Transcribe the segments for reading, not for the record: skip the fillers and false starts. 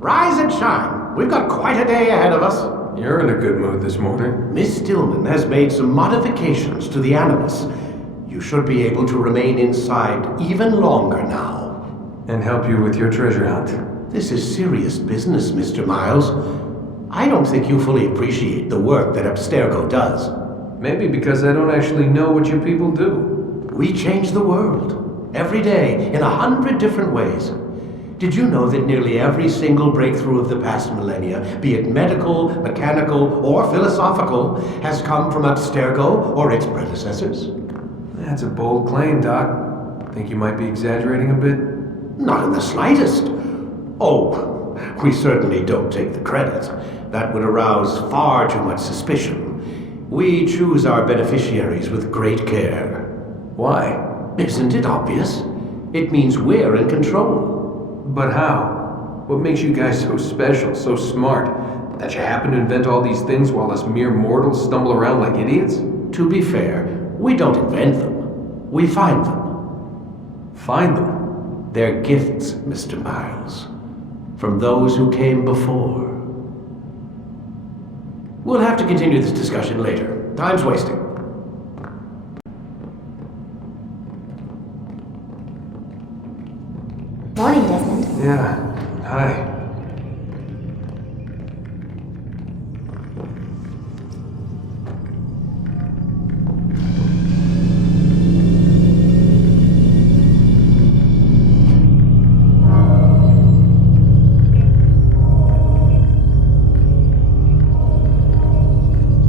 Rise and shine. We've got quite a day ahead of us. You're in a good mood this morning. Miss Stillman has made some modifications to the Animus. You should be able to remain inside even longer now. And help you with your treasure hunt. This is serious business, Mr. Miles. I don't think you fully appreciate the work that Abstergo does. Maybe because I don't actually know what you people do. We change the world. Every day, in 100 different ways. Did you know that nearly every single breakthrough of the past millennia, be it medical, mechanical, or philosophical, has come from Abstergo or its predecessors? That's a bold claim, Doc. Think you might be exaggerating a bit? Not in the slightest. Oh, we certainly don't take the credit. That would arouse far too much suspicion. We choose our beneficiaries with great care. Why? Isn't it obvious? It means we're in control. But how? What makes you guys so special, so smart, that you happen to invent all these things while us mere mortals stumble around like idiots? To be fair, we don't invent them. We find them. Find them? They're gifts, Mr. Miles. From those who came before. We'll have to continue this discussion later. Time's wasting. Morning, Desmond. Yeah. Hi.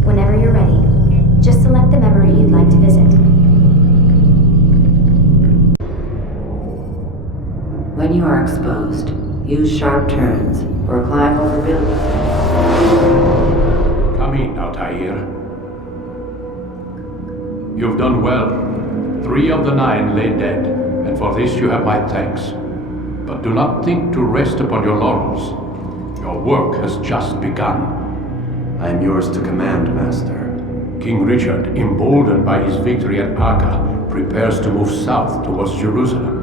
Whenever you're ready, just select the memory you'd like to visit. When you are exposed, use sharp turns or climb over buildings. Come in, Altair. You've done well. 3 of the 9 lay dead, and for this you have my thanks. But do not think to rest upon your laurels. Your work has just begun. I am yours to command, Master. King Richard, emboldened by his victory at Acre, prepares to move south towards Jerusalem.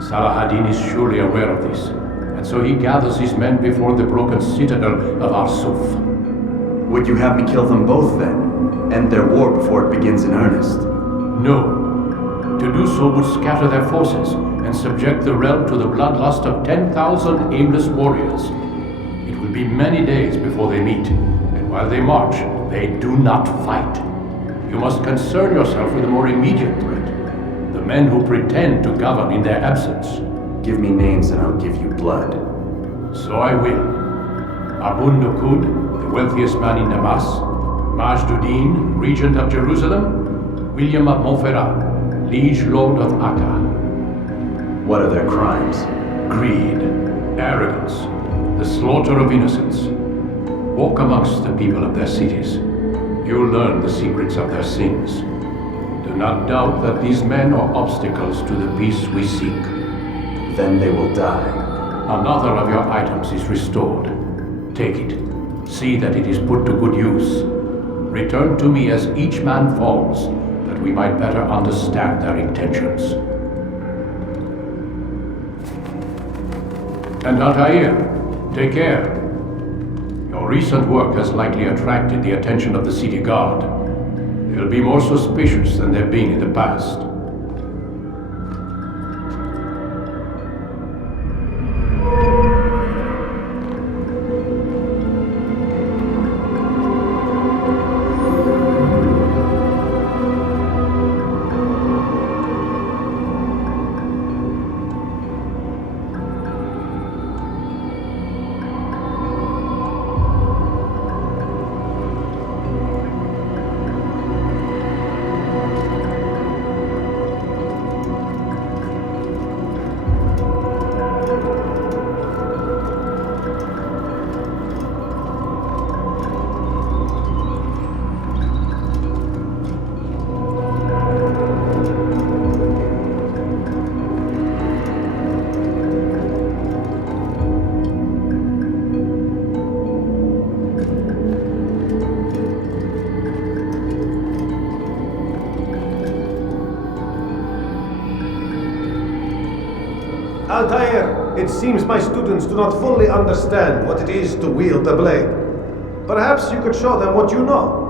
Salah ad-Din is surely aware of this, and so he gathers his men before the broken citadel of Arsuf. Would you have me kill them both then? End their war before it begins in earnest? No. To do so would scatter their forces and subject the realm to the bloodlust of 10,000 aimless warriors. It will be many days before they meet, and while they march, they do not fight. You must concern yourself with a more immediate threat. The men who pretend to govern in their absence. Give me names and I'll give you blood. So I will. Abun Nukud, the wealthiest man in Damas. Majduddin, regent of Jerusalem. William of Montferrat, liege lord of Acre. What are their crimes? Greed, arrogance, the slaughter of innocents. Walk amongst the people of their cities. You'll learn the secrets of their sins. Do not doubt that these men are obstacles to the peace we seek. Then they will die. Another of your items is restored. Take it. See that it is put to good use. Return to me as each man falls, that we might better understand their intentions. And Altair, take care. Your recent work has likely attracted the attention of the city guard. They'll be more suspicious than they've been in the past. Altair, it seems my students do not fully understand what it is to wield the blade. Perhaps you could show them what you know.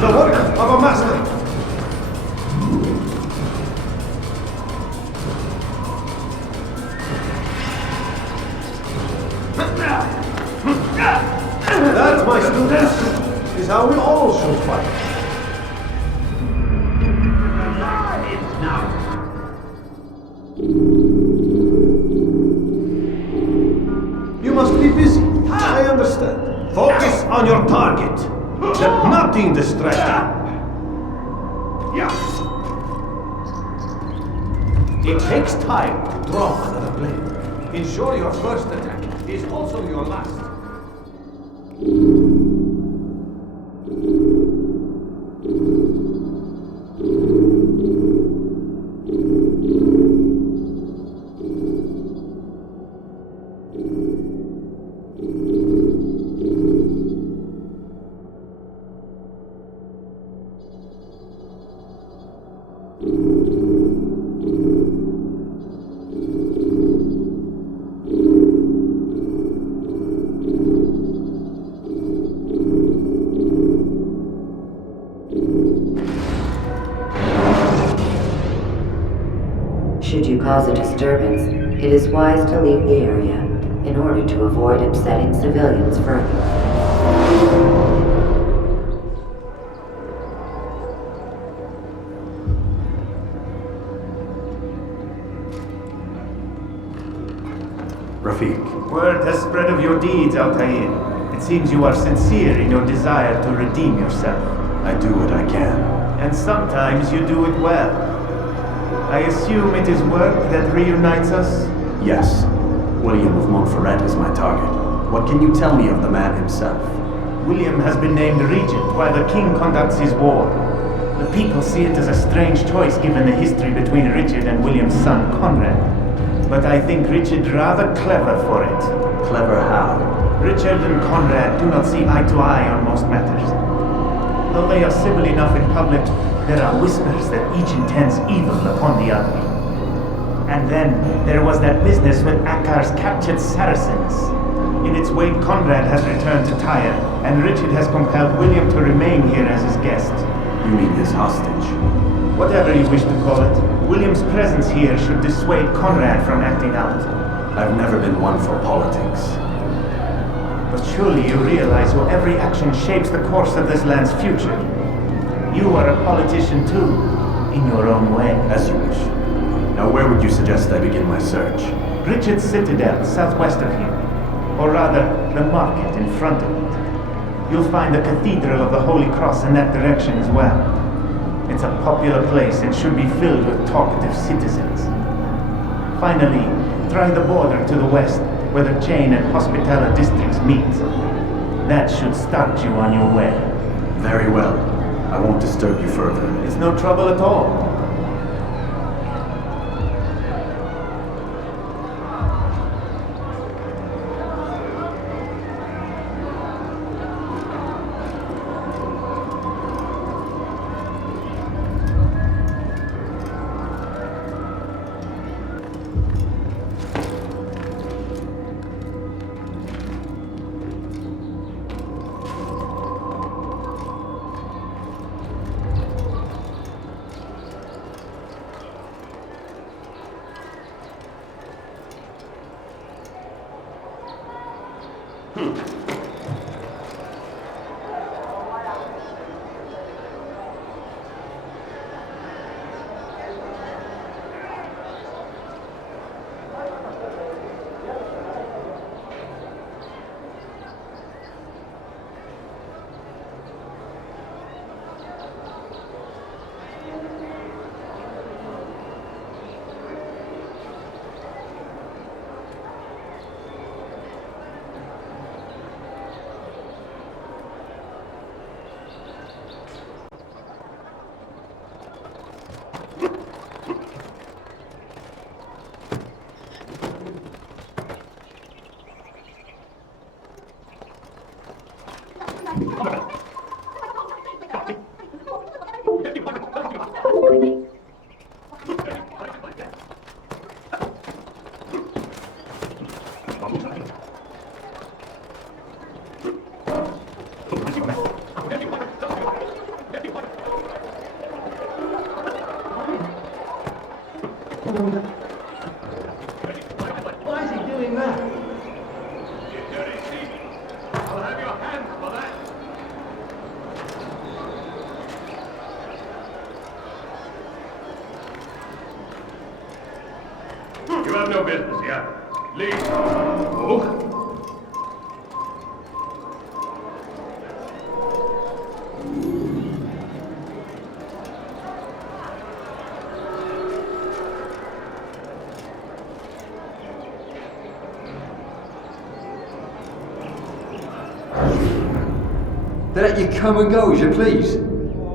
The work of a master. That, my students, is how we all should fight. You must be busy. I understand. Focus on your target. Let nothing distract you. It takes time to draw another blade. Ensure your first attack is also your last. Should you cause a disturbance, it is wise to leave the area in order to avoid upsetting civilians further. Rafik, Word has spread of your deeds, Altair. It seems you are sincere in your desire to redeem yourself. I do what I can. And sometimes you do it well. I assume it is work that reunites us? Yes. William of Montferrat is my target. What can you tell me of the man himself? William has been named regent while the king conducts his war. The people see it as a strange choice given the history between Richard and William's son Conrad. But I think Richard rather clever for it. Clever how? Richard and Conrad do not see eye to eye on most matters. Though they are civil enough in public, there are whispers that each intends evil upon the other. And then there was that business with Akkar's captured Saracens. In its wake, Conrad has returned to Tyre, and Richard has compelled William to remain here as his guest. You mean his hostage? Whatever you wish to call it, William's presence here should dissuade Conrad from acting out. I've never been one for politics. But surely you realize your every action shapes the course of this land's future. You are a politician too, in your own way. As you wish. Now where would you suggest I begin my search? Richard's Citadel, southwest of here. Or rather, the market in front of it. You'll find the Cathedral of the Holy Cross in that direction as well. It's a popular place and should be filled with talkative citizens. Finally, try the border to the west, where the Chain and Hospitaller districts meet. That should start you on your way. Very well. I won't disturb you further. It's no trouble at all. Why is he doing that? I'll have your hands for that. You have no business here. Leave. Oh. They let you come and go as you please.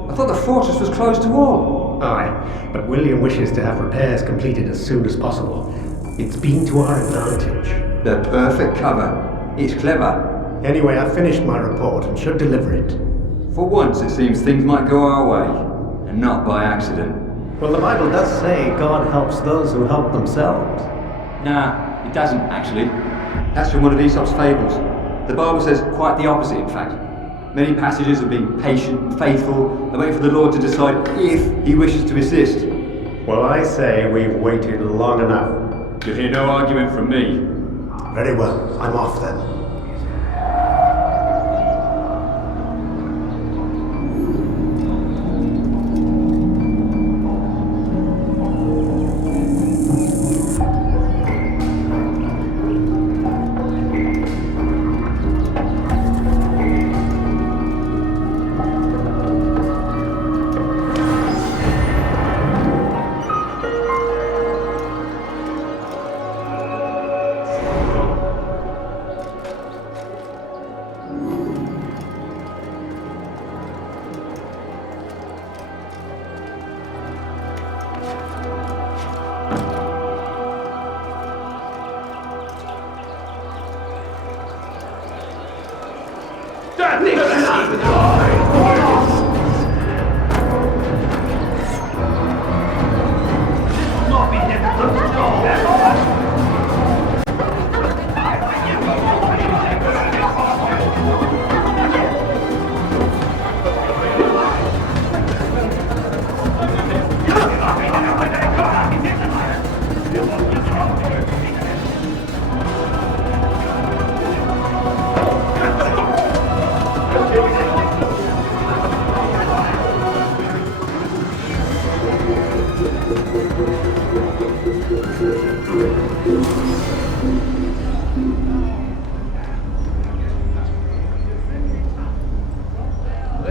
I thought the fortress was closed to all. Aye, but William wishes to have repairs completed as soon as possible. It's been to our advantage. The perfect cover. It's clever. Anyway, I've finished my report and should deliver it. For once, it seems things might go our way, and not by accident. Well, the Bible does say God helps those who help themselves. Nah, it doesn't, actually. That's from one of Aesop's fables. The Bible says quite the opposite, in fact. Many passages of being patient and faithful and waiting for the Lord to decide if he wishes to assist. Well, I say we've waited long enough. You'll hear no argument from me. Very well, I'm off then.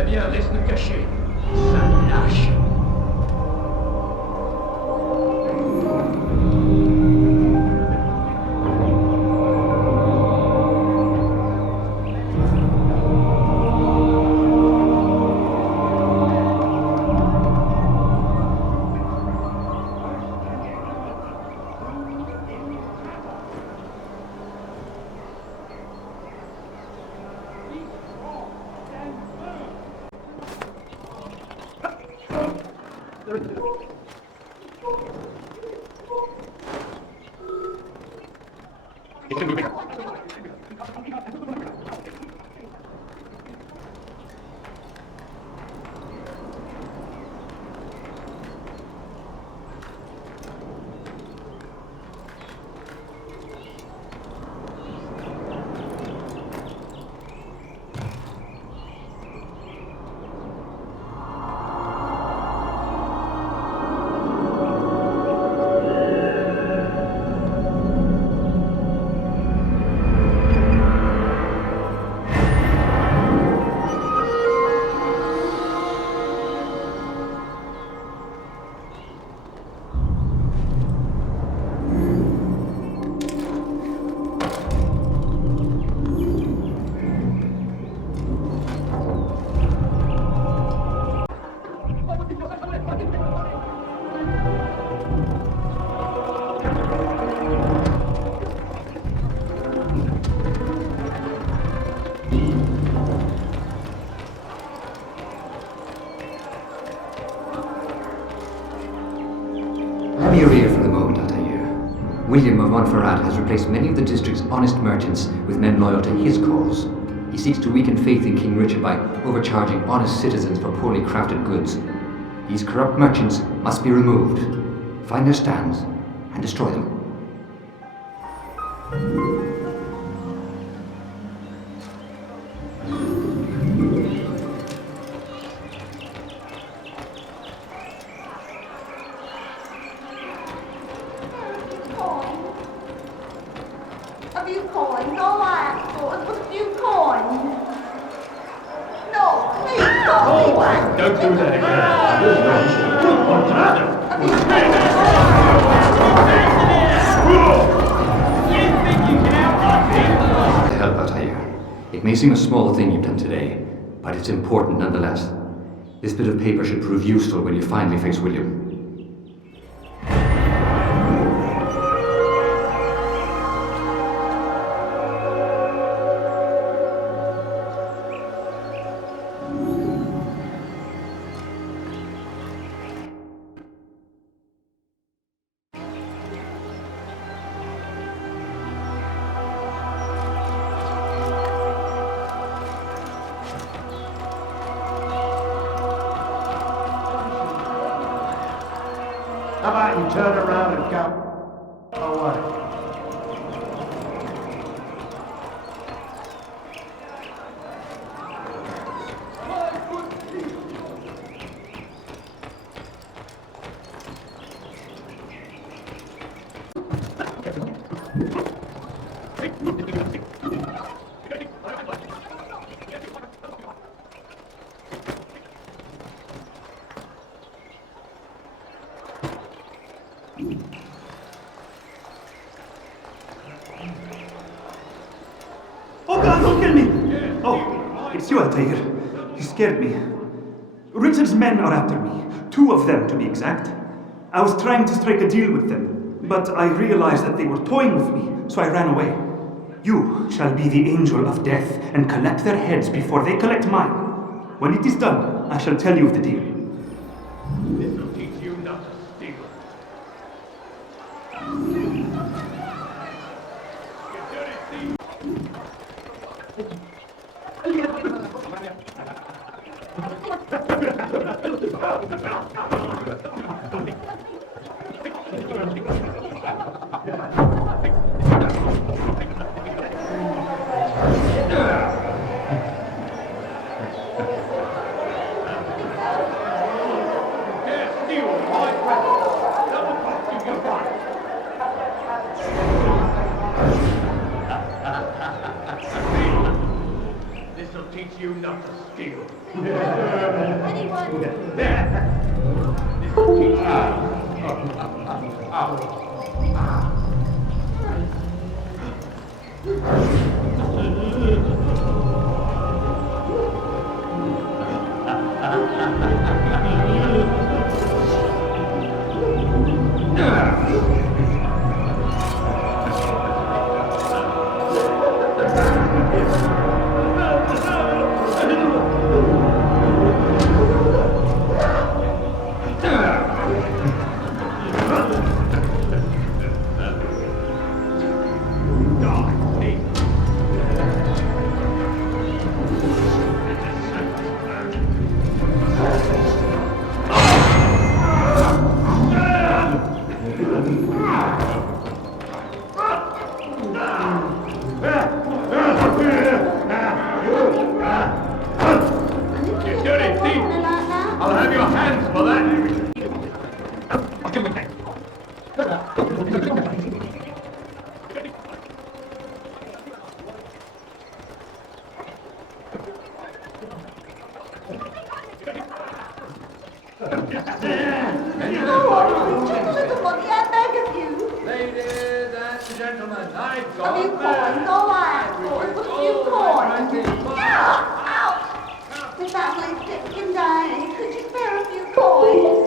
Bien, laisse-nous cacher. Sale lâche. Have your ear for the moment, Altair. William of Montferrat has replaced many of the district's honest merchants with men loyal to his cause. He seeks to weaken faith in King Richard by overcharging honest citizens for poorly crafted goods. These corrupt merchants must be removed. Find their stands and destroy them. A few coins, all I asked for was a few coins. No, please don't be back. Don't do that again. To help, Altair. It may seem a small thing you've done today, but it's important nonetheless. This bit of paper should prove useful when you finally face William. How about you turn around and go away? Oh God, don't kill me! Oh, it's you, Altair. You scared me. Richard's men are after me. 2 of them, to be exact. I was trying to strike a deal with them, but I realized that they were toying with me, so I ran away. You shall be the angel of death and collect their heads before they collect mine. When it is done, I shall tell you of the deal. This will teach you not to steal. This will teach you not to steal. Anyone? This will teach I'll have your hands for that. Little money, I beg of you. Ladies and gentlemen, I've A got few coins, all I asked for was a few coins. Ouch! The family's sick and dying. Could you spare a few coins?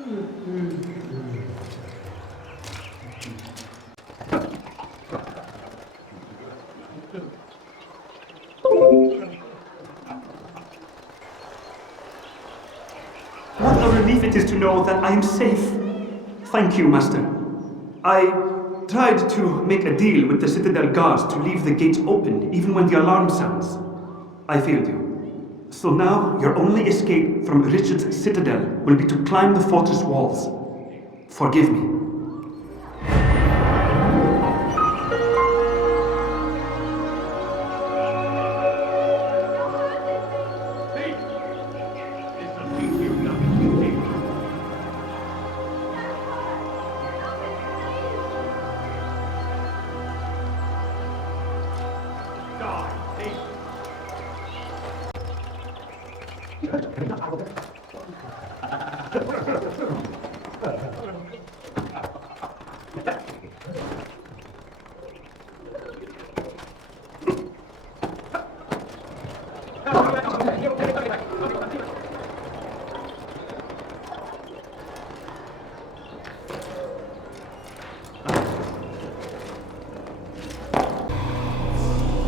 What a relief it is to know that I am safe. Thank you, Master. I tried to make a deal with the Citadel guards to leave the gates open even when the alarm sounds. I failed you. So now your only escape from Richard's Citadel will be to climb the fortress walls. Forgive me.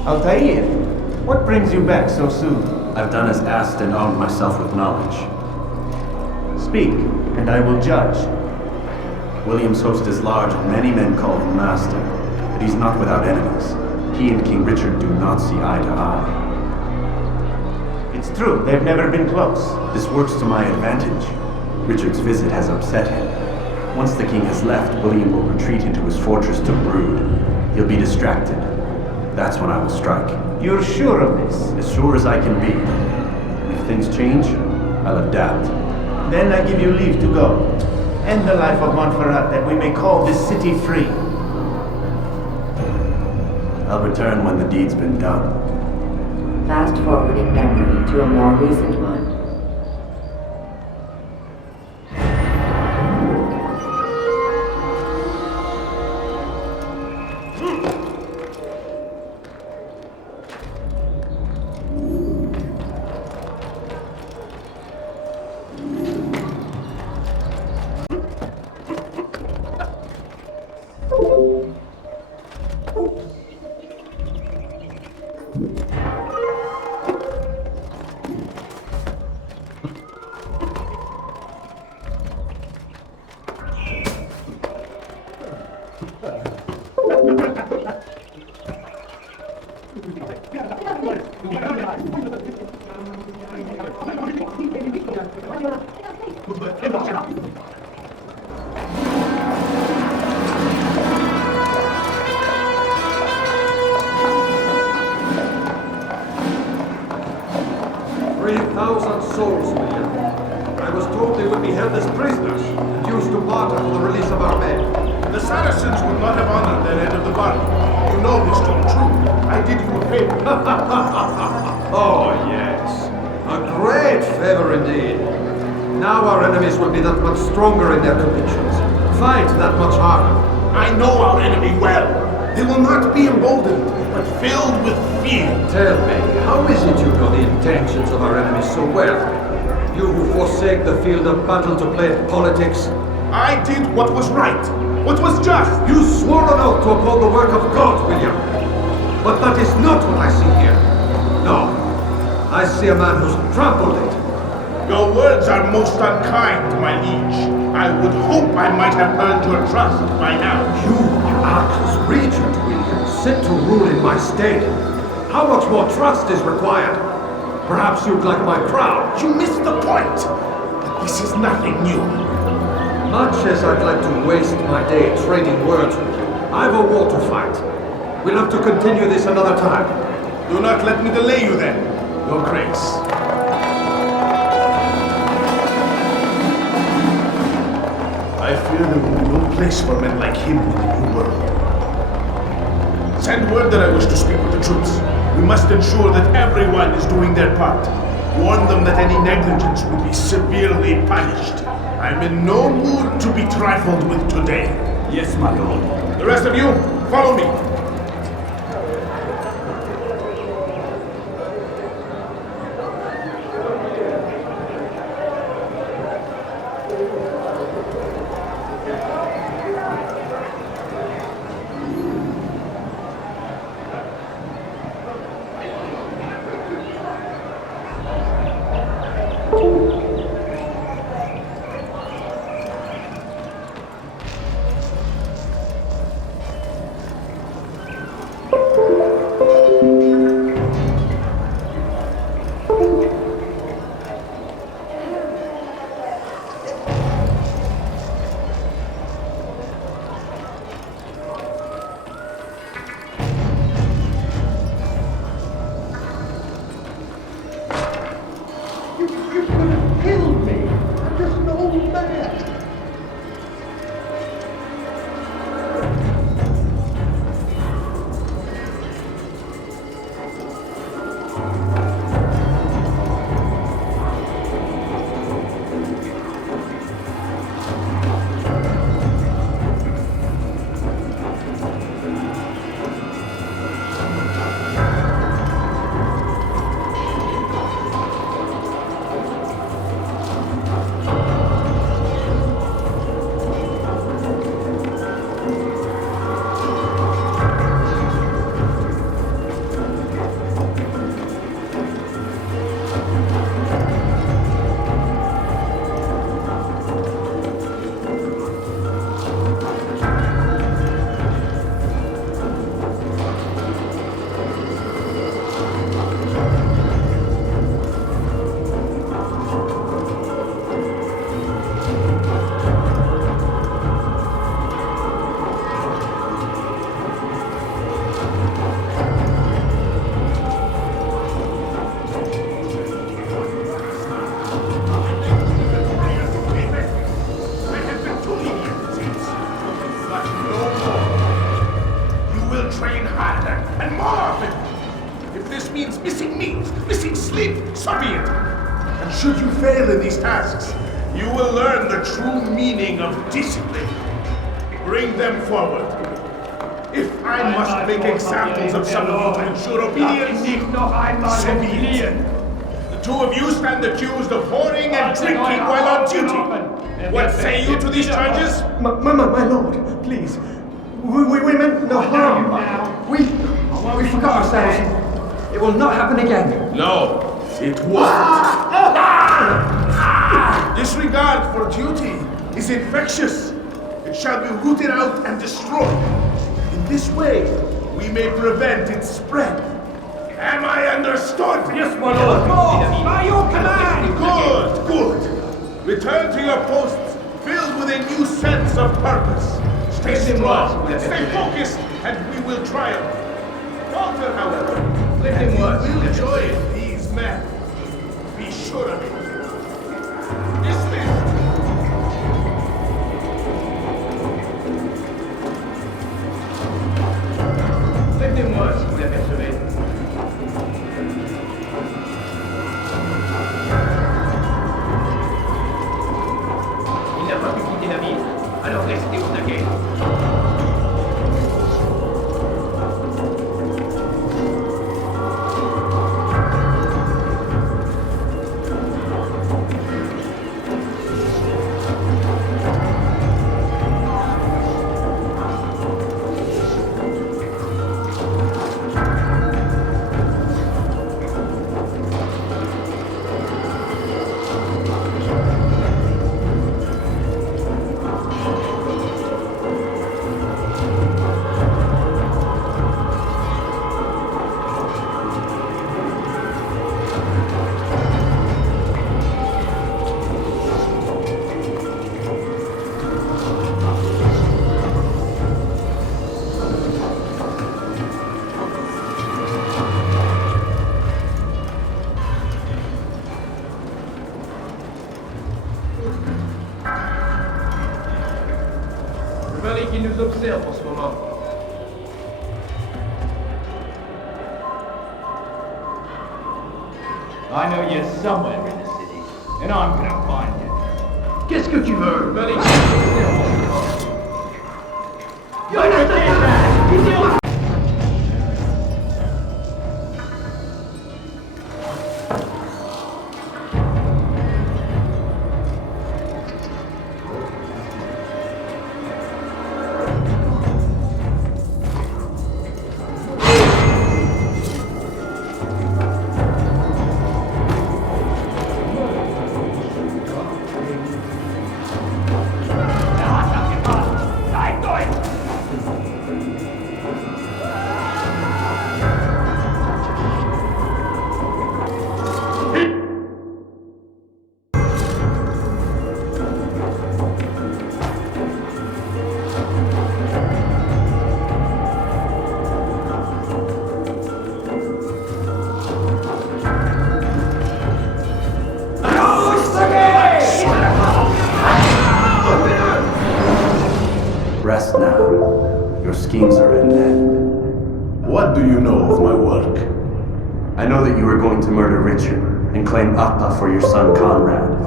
Altair, what brings you back so soon? I've done as asked and armed myself with knowledge. Speak, and I will judge. William's host is large, and many men call him master. But he's not without enemies. He and King Richard do not see eye to eye. It's true, they've never been close. This works to my advantage. Richard's visit has upset him. Once the king has left, William will retreat into his fortress to brood. He'll be distracted. That's when I will strike. You're sure of this? As sure as I can be. And if things change, I'll adapt. Then I give you leave to go. End the life of Montferrat that we may call this city free. I'll return when the deed's been done. Fast forwarding memory to a more recent one. Souls, William. I was told they would be held as prisoners and used to barter for the release of our men. The Saracens would not have honored their end of the bargain. You know this to be true. I did you a favor. Oh, yes. A great favor indeed. Now our enemies will be that much stronger in their convictions. Fight that much harder. I know our enemy well. They will not be emboldened, but filled with fear. Tell me, how is it you know the intentions of our enemies so well? You who forsake the field of battle to play politics. I did what was right, what was just. You swore an oath to uphold the work of God, William. But that is not what I see here. No, I see a man who's trampled it. Your words are most unkind, my liege. I would hope I might have earned your trust by now. You act as regent, William, sent to rule in my stead. How much more trust is required? Perhaps you'd like my crown. You missed the point. But this is nothing new. Much as I'd like to waste my day trading words with you, I've a war to fight. We'll have to continue this another time. Do not let me delay you then, Your Grace. I fear there will be no place for men like him in the New World. Send word that I wish to speak with the troops. We must ensure that everyone is doing their part. Warn them that any negligence will be severely punished. I'm in no mood to be trifled with today. Yes, my lord. The rest of you, follow me. fail in these tasks, you will learn the true meaning of discipline. Bring them forward. If I must make examples of some of you to ensure obedience, so be it. The two of you stand accused of whoring and drinking while on duty. What say you to these charges? My lord, please. We meant no harm. We forgot ourselves. It will not happen again. No, it won't. Disregard for duty is infectious. It shall be rooted out and destroyed. In this way, we may prevent its spread. Am I understood? Yes, my lord. By your command! Good. Return to your posts, filled with a new sense of purpose. Stay strong, stay focused, and we will triumph. Walter, however, and we will join these men. Be sure of it. Dismissed! Laissez-moi, si vous l'apercevez. Il n'a pas pu quitter la ville, alors restez au taquet. Qui nous observe en ce moment. I know you're somewhere in the city, and I'm gonna find you. Qu'est-ce que tu veux? Valley qui nous observe en ce moment. Rest now. Your schemes are at an end. What do you know of my work? I know that you are going to murder Richard and claim Appa for your son Conrad.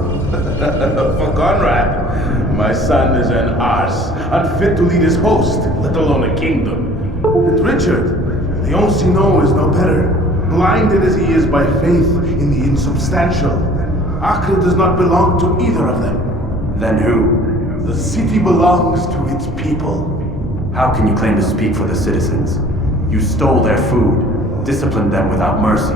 For Conrad? My son is an arse, unfit to lead his host, let alone a kingdom. And Richard, the Oncino is no better, blinded as he is by faith in the insubstantial. Acre does not belong to either of them. Then who? The city belongs to its people. How can you claim to speak for the citizens? You stole their food, disciplined them without mercy,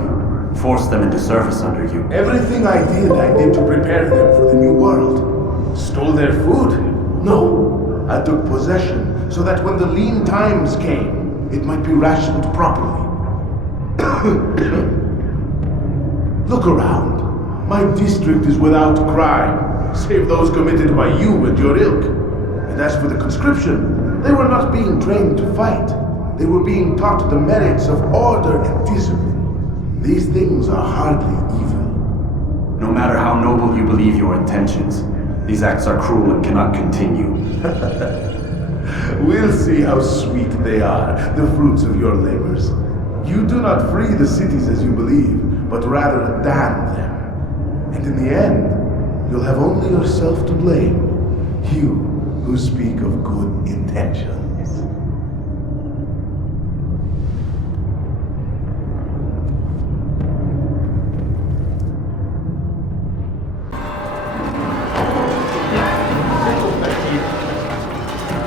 forced them into service under you. Everything I did to prepare them for the new world. Stole their food? No. I took possession so that when the lean times came, it might be rationed properly. Look around. My district is without crime, save those committed by you and your ilk. And as for the conscription, they were not being trained to fight. They were being taught the merits of order and discipline. These things are hardly evil. No matter how noble you believe your intentions, these acts are cruel and cannot continue. We'll see how sweet they are, the fruits of your labors. You do not free the cities as you believe, but rather damn them. And in the end, you'll have only yourself to blame. You who speak of good intentions.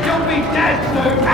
You'll be dead soon!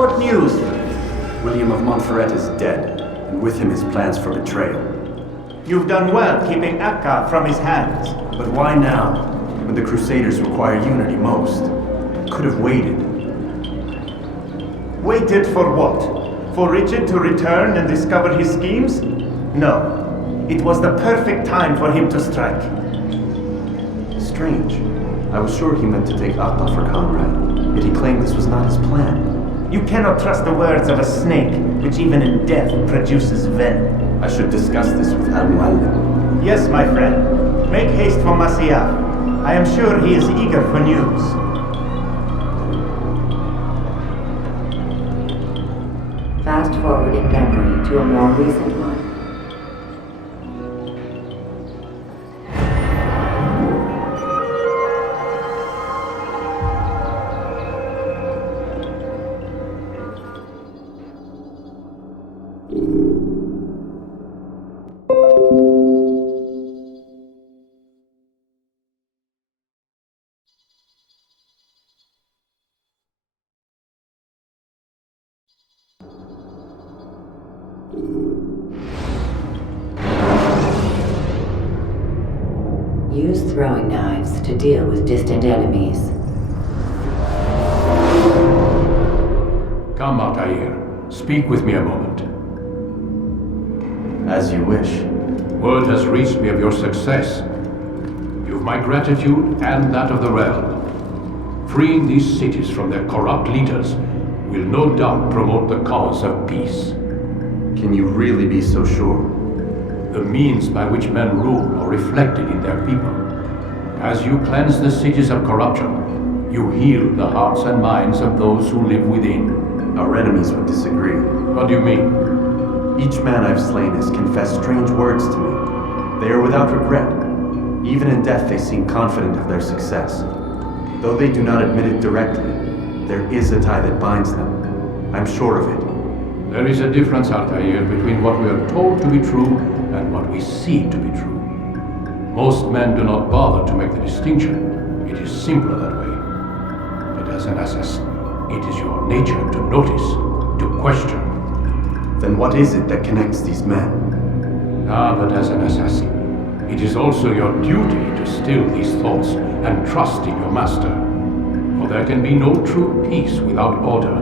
What news? William of Montferrat is dead, and with him his plans for betrayal. You've done well keeping Akka from his hands. But why now, when the Crusaders require unity most? Could have waited. Waited for what? For Richard to return and discover his schemes? No. It was the perfect time for him to strike. Strange. I was sure he meant to take Akka for Conrad, yet he claimed this was not his plan. You cannot trust the words of a snake, which even in death produces venom. I should discuss this with Al-Mualim. Yes, my friend. Make haste for Masyaf. I am sure he is eager for news. Fast forwarding memory to a more recent one. Use throwing knives to deal with distant enemies. Come, Altair. Speak with me a moment. As you wish. Word has reached me of your success. You've my gratitude and that of the realm. Freeing these cities from their corrupt leaders will no doubt promote the cause of peace. Can you really be so sure? The means by which men rule are reflected in their people. As you cleanse the cities of corruption, you heal the hearts and minds of those who live within. Our enemies would disagree. What do you mean? Each man I've slain has confessed strange words to me. They are without regret. Even in death they seem confident of their success. Though they do not admit it directly, there is a tie that binds them. I'm sure of it. There is a difference, Altair, between what we are told to be true and what we see to be true. Most men do not bother to make the distinction. It is simpler that way. But as an assassin, it is your nature to notice, to question. Then what is it that connects these men? But as an assassin, it is also your duty to still these thoughts and trust in your master. For there can be no true peace without order,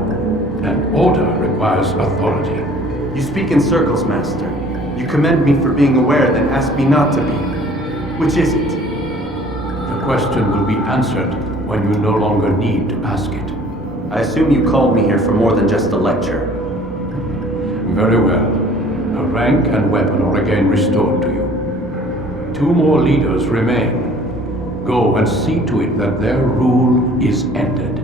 and order requires authority. You speak in circles, Master. You commend me for being aware, then ask me not to be. Which is it? The question will be answered when you no longer need to ask it. I assume you called me here for more than just a lecture. Very well. A rank and weapon are again restored to you. 2 more leaders remain. Go and see to it that their rule is ended.